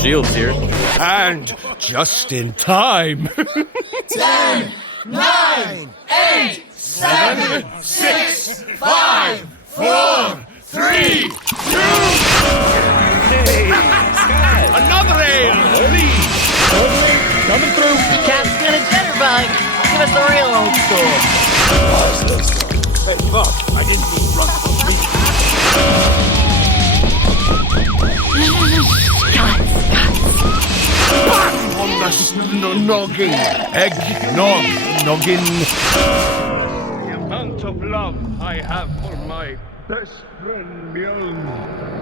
Shield's here. And just in time. 10, 9, 8, 7, 6, 5, 4, 3, 2. Hey, another ale, please. Coming through. Cap's got a jitterbug. Give us the real old school. Hey, look, I didn't mean run from me. Back on the noggin. Egg, nog, noggin. The amount of love I have for my best friend, Björn.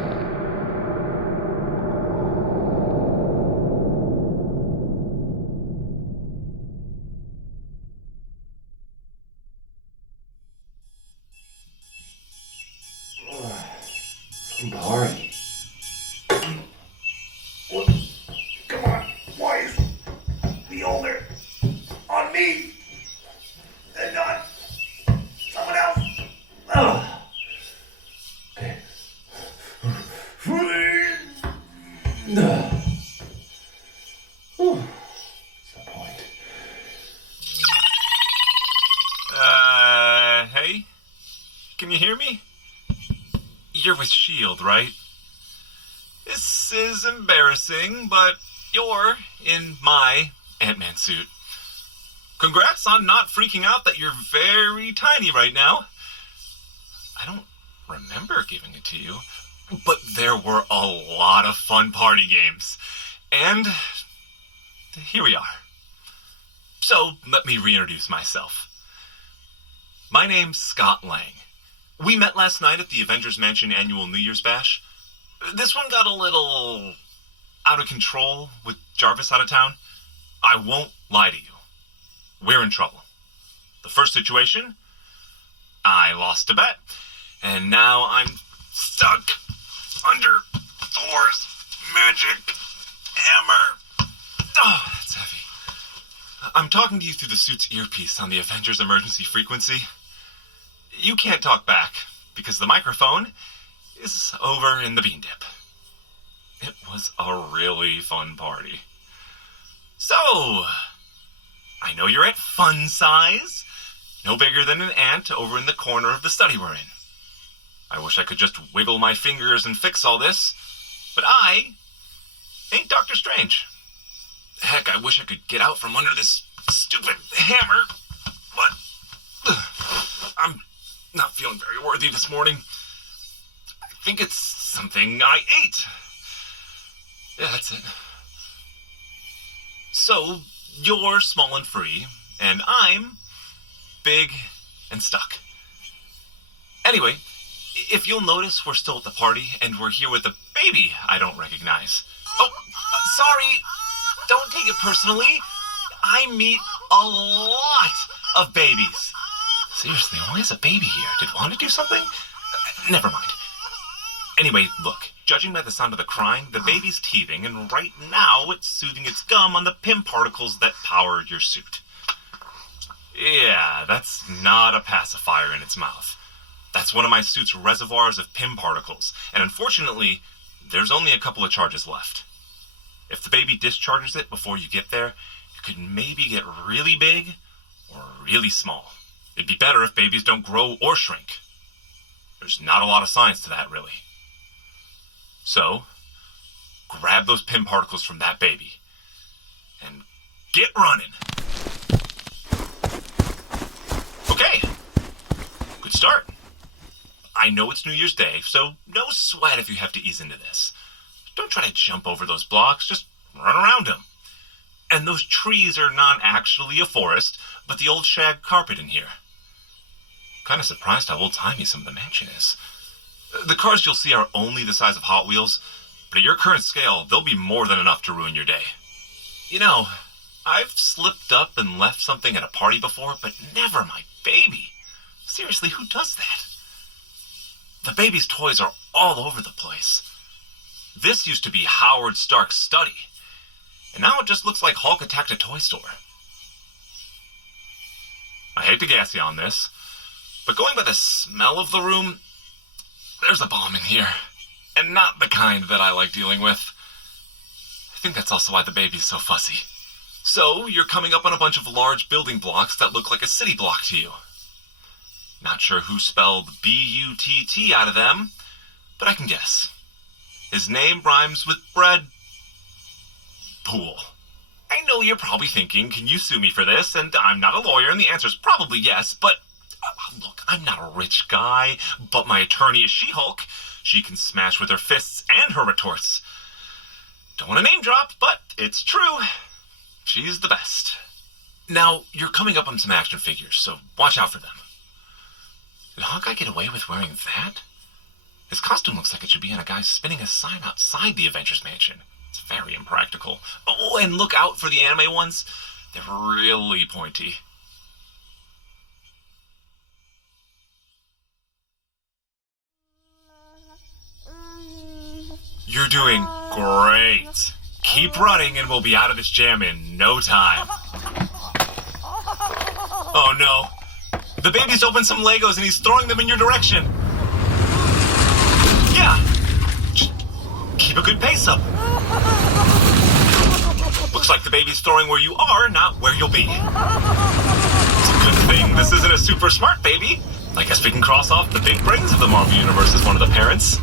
Party. What? Come on. Why is the older on me and not someone else? Oh. Okay. What's the point? Hey? Can you hear me? You're with S.H.I.E.L.D., right? This is embarrassing, but you're in my Ant-Man suit. Congrats on not freaking out that you're very tiny right now. I don't remember giving it to you, but there were a lot of fun party games. And here we are. So let me reintroduce myself. My name's Scott Lang. We met last night at the Avengers Mansion annual New Year's Bash. This one got a little out of control with Jarvis out of town. I won't lie to you. We're in trouble. The first situation, I lost a bet, and now I'm stuck under Thor's magic hammer. Oh, that's heavy. I'm talking to you through the suit's earpiece on the Avengers emergency frequency. You can't talk back, because the microphone is over in the bean dip. It was a really fun party. So, I know you're at fun size, no bigger than an ant over in the corner of the study we're in. I wish I could just wiggle my fingers and fix all this, but I ain't Doctor Strange. Heck, I wish I could get out from under this stupid hammer, but I'm not feeling very worthy this morning. I think it's something I ate. Yeah, that's it. So, you're small and free, and I'm big and stuck. Anyway, if you'll notice, we're still at the party, and we're here with a baby I don't recognize. Oh, sorry. Don't take it personally. I meet a lot of babies. Seriously, why is a baby here? Did Wanda do something? Never mind. Anyway, look, judging by the sound of the crying, the baby's teething, and right now it's soothing its gum on the Pym particles that power your suit. Yeah, that's not a pacifier in its mouth. That's one of my suit's reservoirs of Pym particles, and unfortunately, there's only a couple of charges left. If the baby discharges it before you get there, it could maybe get really big or really small. It'd be better if babies don't grow or shrink. There's not a lot of science to that, really. So, grab those Pym particles from that baby and get running. Okay, good start. I know it's New Year's Day, so no sweat if you have to ease into this. Don't try to jump over those blocks, just run around them. And those trees are not actually a forest, but the old shag carpet in here. Kind of surprised how old-timey some of the mansion is. The cars you'll see are only the size of Hot Wheels, but at your current scale, they'll be more than enough to ruin your day. You know, I've slipped up and left something at a party before, but never my baby. Seriously, who does that? The baby's toys are all over the place. This used to be Howard Stark's study, and now it just looks like Hulk attacked a toy store. I hate to gas you on this, but going by the smell of the room, there's a bomb in here, and not the kind that I like dealing with. I think that's also why the baby's so fussy. So, you're coming up on a bunch of large building blocks that look like a city block to you. Not sure who spelled B-U-T-T out of them, but I can guess. His name rhymes with bread. Pool. I know you're probably thinking, can you sue me for this? And I'm not a lawyer, and the answer's probably yes, but look, I'm not a rich guy, but my attorney is She-Hulk. She can smash with her fists and her retorts. Don't want to name drop, but it's true. She's the best. Now, you're coming up on some action figures, so watch out for them. Did Hawkeye get away with wearing that? His costume looks like it should be on a guy spinning a sign outside the Avengers mansion. It's very impractical. Oh, and look out for the anime ones. They're really pointy. You're doing great. Keep running and we'll be out of this jam in no time. Oh no. The baby's opened some Legos and he's throwing them in your direction. Yeah. Just keep a good pace up. Looks like the baby's throwing where you are, not where you'll be. It's a good thing this isn't a super smart baby. I guess we can cross off the big brains of the Marvel Universe as one of the parents.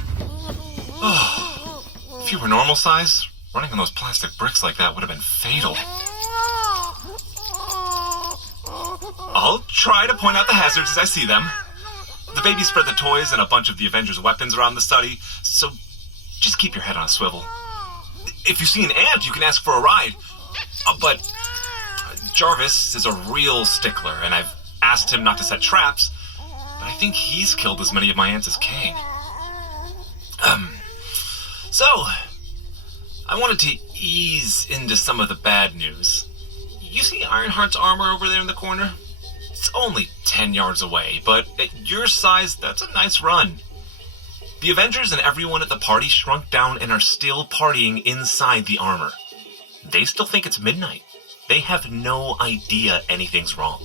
Oh. If you were normal size, running on those plastic bricks like that would have been fatal. I'll try to point out the hazards as I see them. The baby spread the toys and a bunch of the Avengers' weapons around the study, so just keep your head on a swivel. If you see an ant, you can ask for a ride. But Jarvis is a real stickler, and I've asked him not to set traps, but I think he's killed as many of my ants as Kane. So, I wanted to ease into some of the bad news. You see Ironheart's armor over there in the corner? It's only 10 yards away, but at your size, that's a nice run. The Avengers and everyone at the party shrunk down and are still partying inside the armor. They still think it's midnight. They have no idea anything's wrong.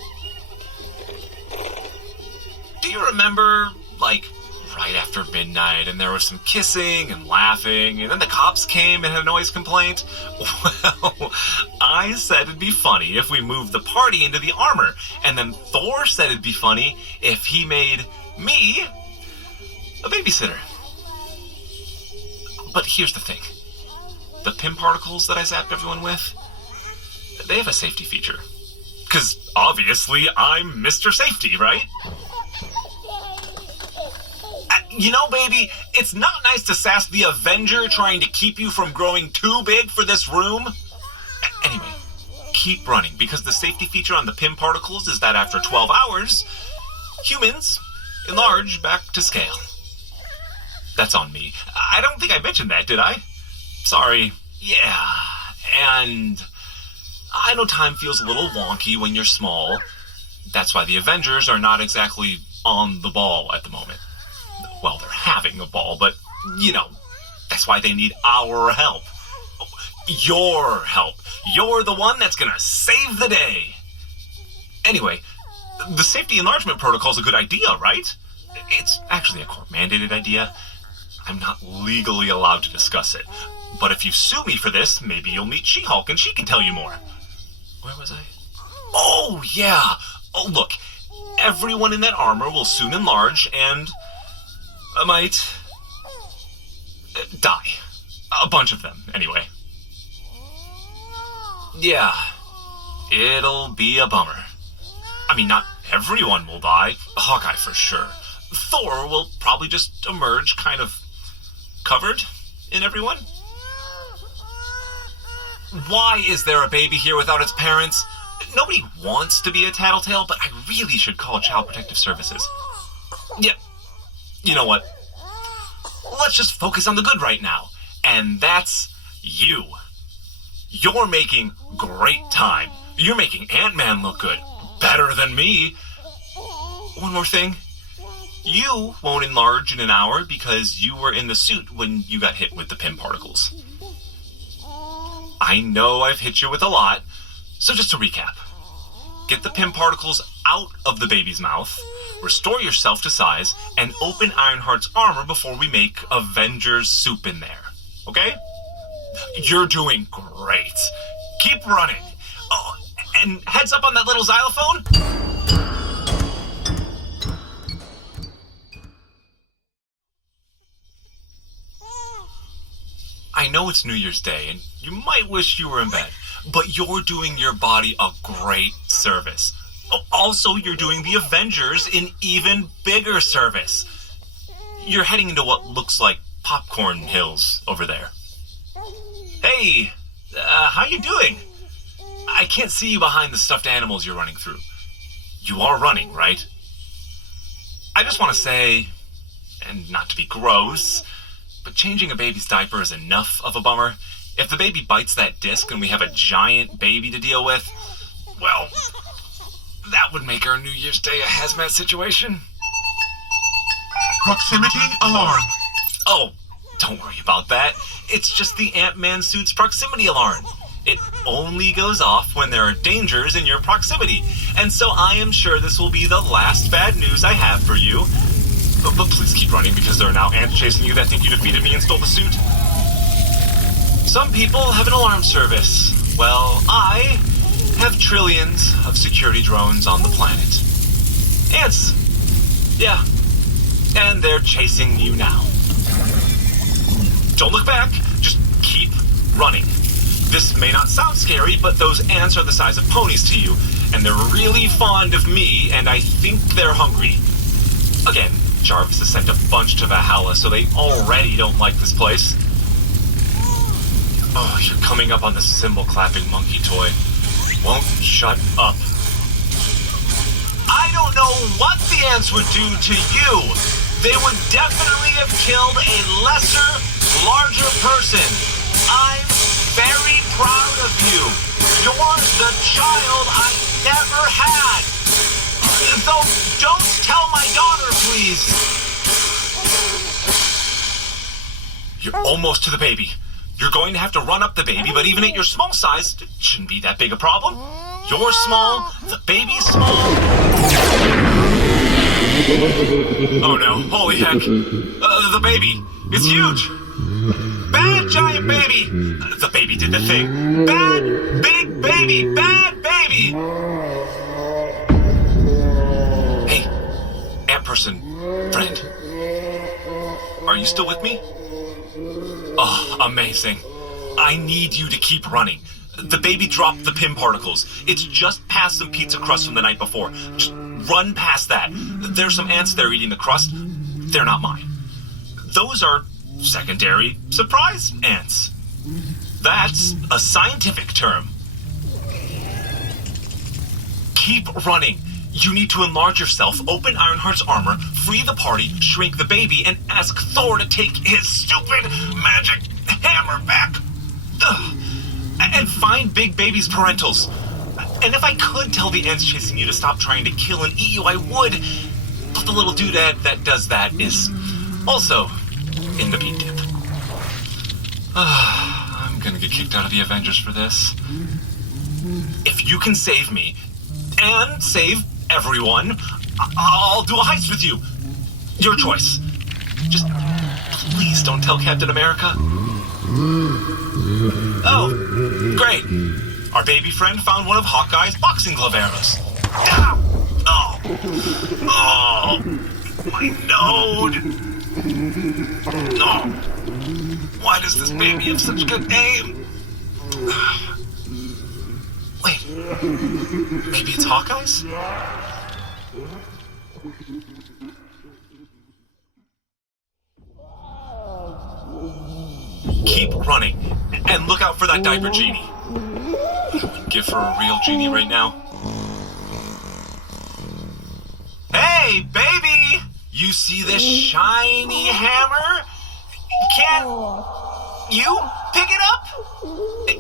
Do you remember, right after midnight, and there was some kissing and laughing, and then the cops came and had a noise complaint? Well, I said it'd be funny if we moved the party into the armor, and then Thor said it'd be funny if he made me a babysitter. But here's the thing. The Pym particles that I zapped everyone with, they have a safety feature. 'Cause obviously I'm Mr. Safety, right? You know, baby, it's not nice to sass the Avenger trying to keep you from growing too big for this room. Anyway, keep running, because the safety feature on the Pym particles is that after 12 hours, humans enlarge back to scale. That's on me. I don't think I mentioned that, did I? Sorry. Yeah, and I know time feels a little wonky when you're small. That's why the Avengers are not exactly on the ball at the moment. Well, they're having a ball, but, that's why they need our help. Your help. You're the one that's gonna save the day. Anyway, the safety enlargement protocol's a good idea, right? It's actually a court-mandated idea. I'm not legally allowed to discuss it. But if you sue me for this, maybe you'll meet She-Hulk and she can tell you more. Where was I? Oh, yeah. Oh, look. Everyone in that armor will soon enlarge and might die. A bunch of them, anyway. Yeah. It'll be a bummer. I mean, not everyone will die. Hawkeye for sure. Thor will probably just emerge kind of covered in everyone. Why is there a baby here without its parents? Nobody wants to be a tattletale, but I really should call Child Protective Services. Yeah. You know what? Let's just focus on the good right now. And that's you. You're making great time. You're making Ant-Man look good. Better than me. One more thing. You won't enlarge in an hour because you were in the suit when you got hit with the Pym particles. I know I've hit you with a lot, so just to recap. Get the Pym particles out of the baby's mouth, restore yourself to size, and open Ironheart's armor before we make Avengers soup in there. Okay? You're doing great. Keep running. Oh, and heads up on that little xylophone. I know it's New Year's Day, and you might wish you were in bed, but you're doing your body a great service. Also, you're doing the Avengers an even bigger service. You're heading into what looks like popcorn hills over there. Hey, how you doing? I can't see you behind the stuffed animals you're running through. You are running, right? I just want to say, and not to be gross, but changing a baby's diaper is enough of a bummer. If the baby bites that disc and we have a giant baby to deal with, well, that would make our New Year's Day a hazmat situation. Proximity alarm. Oh, don't worry about that. It's just the Ant-Man suit's proximity alarm. It only goes off when there are dangers in your proximity. And so I am sure this will be the last bad news I have for you. But please keep running, because there are now ants chasing you that think you defeated me and stole the suit. Some people have an alarm service. Well, I have trillions of security drones on the planet. Ants. Yeah. And they're chasing you now. Don't look back. Just keep running. This may not sound scary, but those ants are the size of ponies to you, and they're really fond of me, and I think they're hungry. Again, Jarvis has sent a bunch to Valhalla, so they already don't like this place. Oh, you're coming up on the cymbal-clapping monkey toy. Won't shut up. I don't know what the ants would do to you. They would definitely have killed a lesser, larger person. I'm very proud of you. You're the child I never had. Though, don't tell my daughter, please. You're almost to the baby. You're going to have to run up the baby, but even at your small size, it shouldn't be that big a problem. You're small, the baby's small. Oh no, holy heck. The baby, it's huge. Bad giant baby. The baby did the thing. Bad big baby, bad baby. Hey, ant person, friend. Are you still with me? Oh, amazing. I need you to keep running. The baby dropped the Pym particles. It's just past some pizza crust from the night before. Just run past that. There's some ants there eating the crust. They're not mine. Those are secondary surprise ants. That's a scientific term. Keep running. You need to enlarge yourself, open Ironheart's armor, free the party, shrink the baby, and ask Thor to take his stupid magic hammer back. Ugh. And find Big Baby's parentals. And if I could tell the ants chasing you to stop trying to kill and eat you, I would. But the little doodad that does that is also in the bean dip. I'm gonna get kicked out of the Avengers for this. If you can save me, and save everyone, I'll do a heist with you. Your choice. Just please don't tell Captain America. Oh, great. Our baby friend found one of Hawkeye's boxing glove arrows. Ah! Oh! Oh! My node! Oh! Why does this baby have such good aim? Wait. Maybe it's Hawkeye's? Keep running, and look out for that diaper genie. I wouldn't give her a real genie right now. Hey, baby! You see this shiny hammer? Can you pick it up?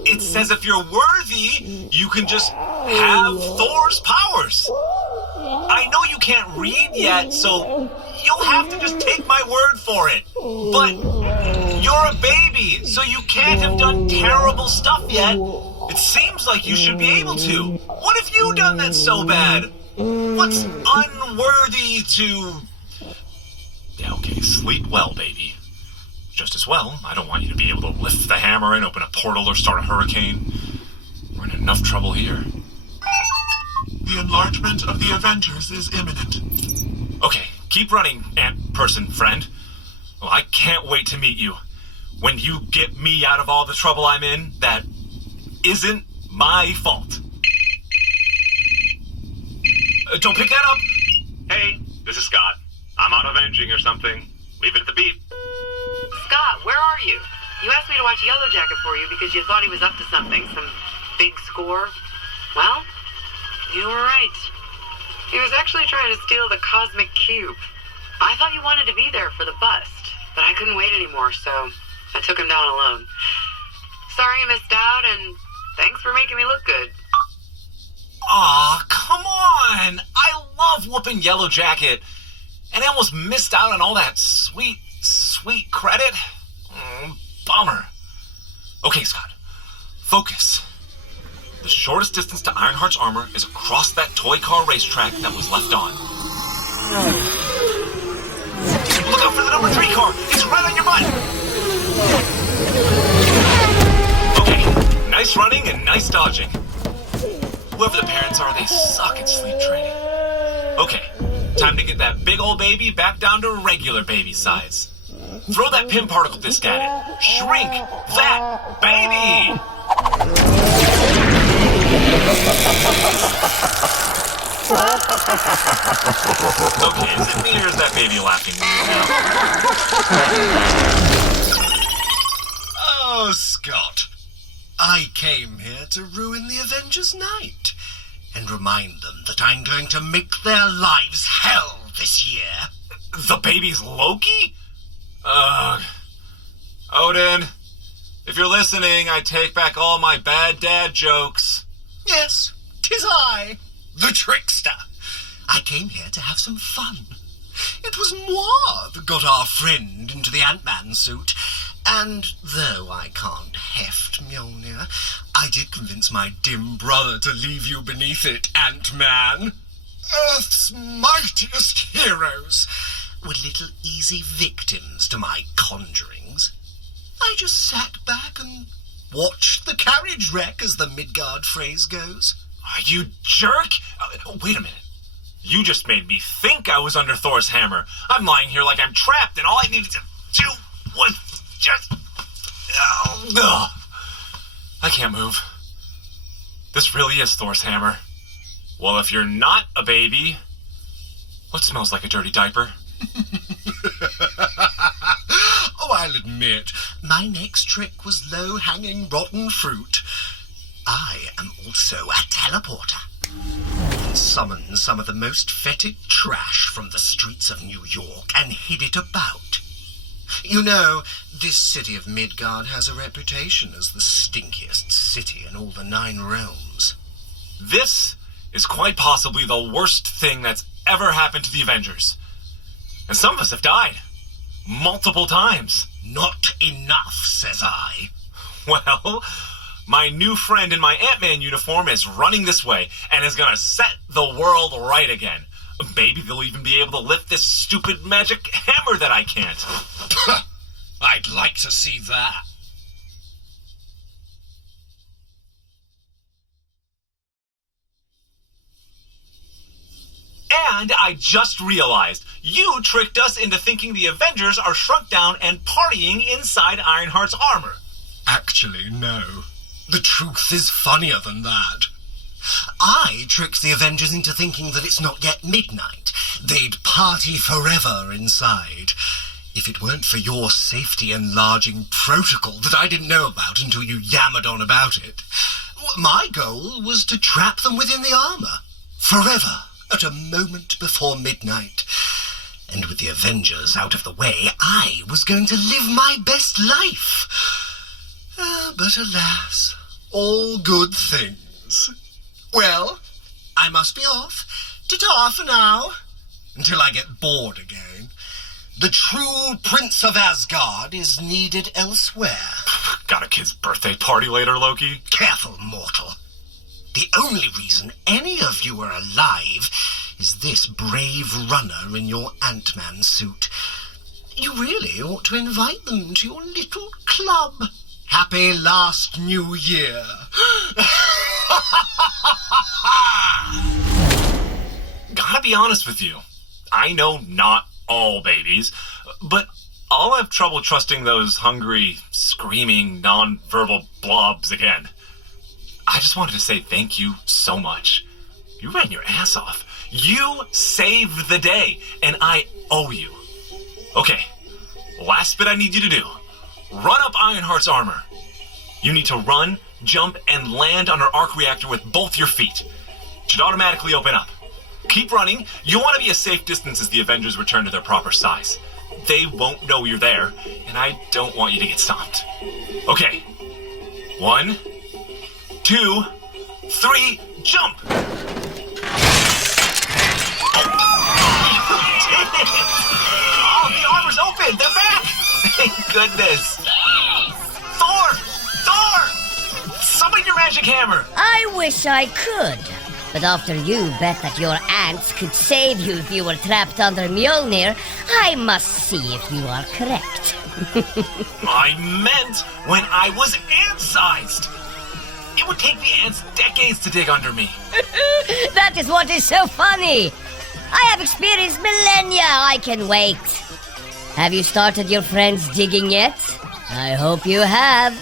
It says if you're worthy, you can just have Thor's powers. I know you can't read yet, so you'll have to just take my word for it. But you're a baby, so you can't have done terrible stuff yet. It seems like you should be able to. What have you done that's so bad? What's unworthy to... Yeah, okay, sleep well, baby. just as well. I don't want you to be able to lift the hammer and open a portal or start a hurricane. We're in enough trouble here. The enlargement of the Avengers is imminent. Okay, keep running, ant person friend. Well, I can't wait to meet you. When you get me out of all the trouble I'm in, that isn't my fault. Don't pick that up! Hey, this is Scott. I'm out avenging or something. Leave it at the beep. Scott, where are you? You asked me to watch Yellow Jacket for you because you thought he was up to something, some big score. Well, you were right. He was actually trying to steal the Cosmic Cube. I thought you wanted to be there for the bust, but I couldn't wait anymore, so I took him down alone. Sorry you missed out, and thanks for making me look good. Aw, come on! I love whooping Yellow Jacket, and I almost missed out on all that sweet credit. Bummer. Okay, Scott, focus. The shortest distance to Ironheart's armor is across that toy car racetrack that was left on. Look out for the number 3 car! It's right on your butt! Okay, nice running and nice dodging. Whoever the parents are, they suck at sleep training. Okay, time to get that big old baby back down to regular baby size. Throw that Pym particle disc at it. Shrink that baby! Okay, is it me or is that baby laughing now? Oh, Scott. I came here to ruin the Avengers' night and remind them that I'm going to make their lives hell this year. The baby's Loki? Odin, if you're listening, I take back all my bad dad jokes. Yes, 'tis I, the trickster. I came here to have some fun. It was moi that got our friend into the Ant-Man suit, and though I can't heft Mjolnir, I did convince my dim brother to leave you beneath it, Ant-Man. Earth's mightiest heroes were little easy victims to my conjurings. I just sat back and watched the carriage wreck, as the Midgard phrase goes. You jerk! Wait a minute. You just made me think I was under Thor's hammer. I'm lying here like I'm trapped, and all I needed to do was just... Ugh. I can't move. This really is Thor's hammer. Well, if you're not a baby, what smells like a dirty diaper? Oh, I'll admit, my next trick was low-hanging rotten fruit. I am also a teleporter. I can summon some of the most fetid trash from the streets of New York and hid it about. You know, this city of Midgard has a reputation as the stinkiest city in all the 9 realms. This is quite possibly the worst thing that's ever happened to the Avengers. And some of us have died. Multiple times. Not enough, says I. Well, my new friend in my Ant-Man uniform is running this way and is gonna set the world right again. Maybe they'll even be able to lift this stupid magic hammer that I can't. I'd like to see that. And I just realized, you tricked us into thinking the Avengers are shrunk down and partying inside Ironheart's armor. Actually, no. The truth is funnier than that. I tricked the Avengers into thinking that it's not yet midnight. They'd party forever inside. If it weren't for your safety-enlarging protocol that I didn't know about until you yammered on about it, my goal was to trap them within the armor. Forever. At a moment before midnight. And with the Avengers out of the way, I was going to live my best life. But alas, all good things. Well, I must be off. Ta-ta for now. Until I get bored again. The true Prince of Asgard is needed elsewhere. Got a kid's birthday party later, Loki? Careful, mortal. The only reason any of you are alive is this brave runner in your Ant-Man suit. You really ought to invite them to your little club. Happy last New Year. Gotta be honest with you. I know not all babies, but I'll have trouble trusting those hungry, screaming, non-verbal blobs again. I just wanted to say thank you so much. You ran your ass off. You saved the day, and I owe you. Okay, last bit I need you to do. Run up Ironheart's armor. You need to run, jump, and land on her arc reactor with both your feet. It should automatically open up. Keep running. You want to be a safe distance as the Avengers return to their proper size. They won't know you're there, and I don't want you to get stomped. Okay. 1, 2, 3, jump! Oh, the armor's open! They're back! Thank goodness! Thor! Thor! Summon your magic hammer! I wish I could. But after you bet that your ants could save you if you were trapped under Mjolnir, I must see if you are correct. I meant when I was ant-sized! It would take the ants decades to dig under me. That is what is so funny. I have experienced millennia. I can wait. Have you started your friends digging yet? I hope you have.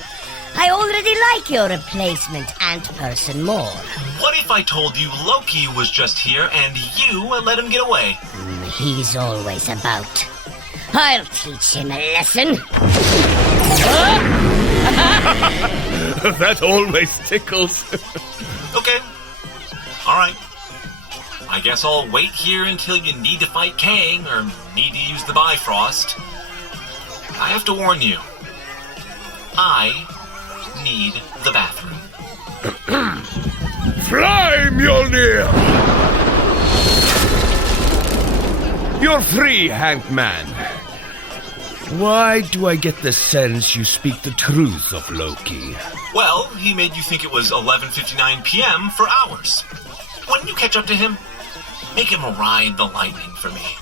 I already like your replacement ant person more. What if I told you Loki was just here and you let him get away? He's always about. I'll teach him a lesson. That always tickles. Okay. All right. I guess I'll wait here until you need to fight Kang or need to use the Bifrost. I have to warn you. I need the bathroom. Fly, Mjolnir! You're free, Ant-Man. Why do I get the sense you speak the truth of Loki? Well, he made you think it was 11:59 p.m. for hours. When you catch up to him, make him ride the lightning for me.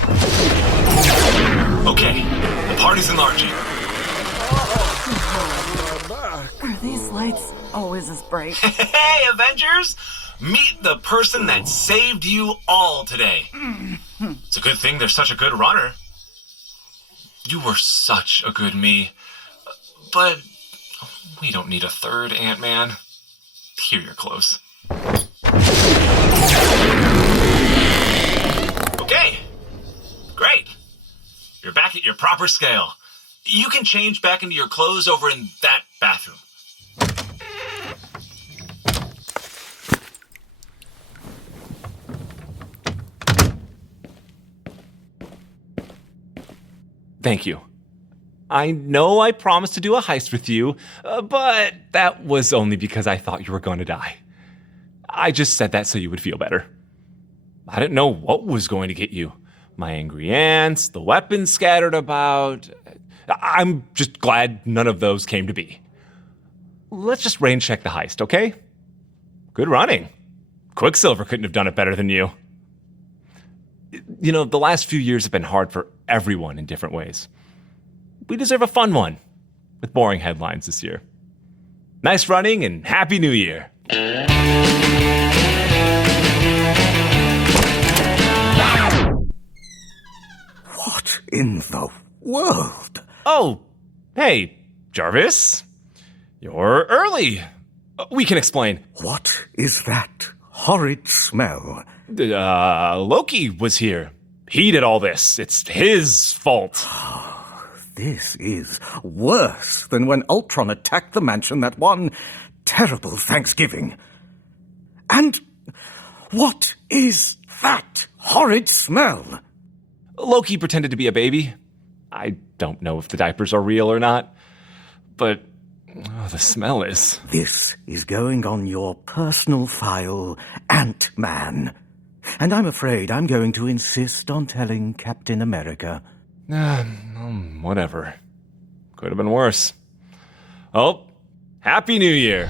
Okay, the party's enlarging. Are these lights always as bright? Hey, Avengers! Meet the person that saved you all today. It's a good thing they're such a good runner. You were such a good me. But we don't need a third, Ant-Man. Here you're close. Okay. Great. You're back at your proper scale. You can change back into your clothes over in that bathroom. Thank you. I know I promised to do a heist with you, but that was only because I thought you were going to die. I just said that so you would feel better. I didn't know what was going to get you. My angry ants, the weapons scattered about. I'm just glad none of those came to be. Let's just rain check the heist, okay? Good running. Quicksilver couldn't have done it better than you. You know, the last few years have been hard for everyone in different ways. We deserve a fun one with boring headlines this year. Nice running and Happy New Year. What in the world? Oh, hey, Jarvis. You're early. We can explain. What is that horrid smell? Loki was here. He did all this. It's his fault. This is worse than when Ultron attacked the mansion that one terrible Thanksgiving. And what is that horrid smell? Loki pretended to be a baby. I don't know if the diapers are real or not, but the smell is. This is going on your personal file, Ant-Man. And I'm afraid I'm going to insist on telling Captain America. Whatever. Could have been worse. Oh, Happy New Year.